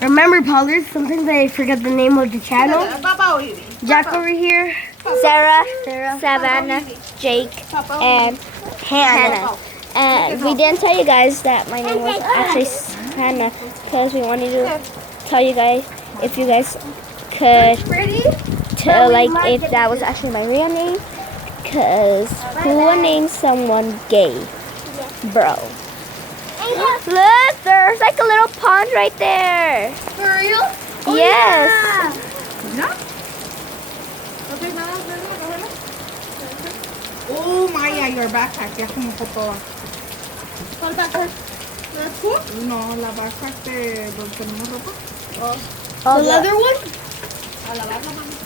Remember, Paulus, sometimes I forget the name of the channel. Jack over here. Sarah, Savannah, Jake, and Hannah. And we didn't tell you guys that my name was actually Hannah because we wanted to tell you guys if you guys could tell if that was actually my real name. Because who would name someone gay? Bro. Look, there's like a little pond right there. For real? Yes. Oh, Maya, your backpack. Ya como todo. ¿Cuál backpack? No, la backpack de donde tenemos ropa. The leather one? A lavarla, mami.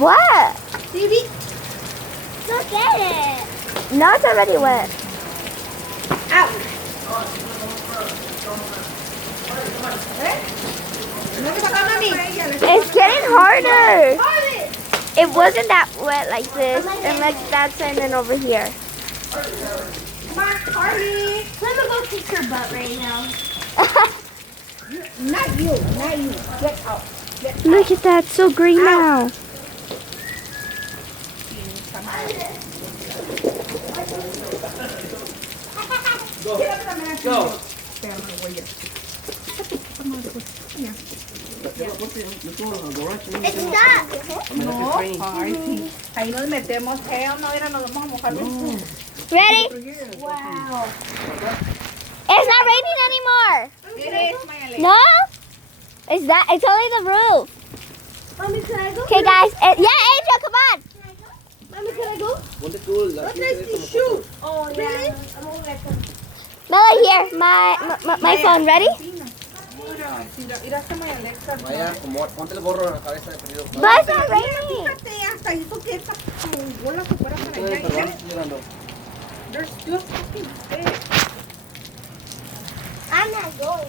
What? Baby. Look at it. No, it's already wet. Ow. It's getting harder. It wasn't that wet like this, and like that's and then over here. Come on, Harley. Let me go kick her butt right now. Not you. Get out. Look at that, it's so green now. Go. It's stuck. No, ay, sí. Ahí nos metemos. No, mira, nos vamos a mojar. Ready? Wow. It's not raining anymore. It is, Maya. No? It's only the roof. Mommy, can I go? Okay, guys. Yeah, Angel, come on. Mommy, can I go? What is this shoe? Oh, yeah. I'm gonna get them. Melody, here, my phone. Ready? Mira esta Maya Alexa. Vaya, como ponte el gorro en la cabeza de perdido. But it's not raining. Fíjate, hasta hizo que esta como bola se fuera para allá. Perdón, estoy llorando. There's still fucking fish. I'm not going.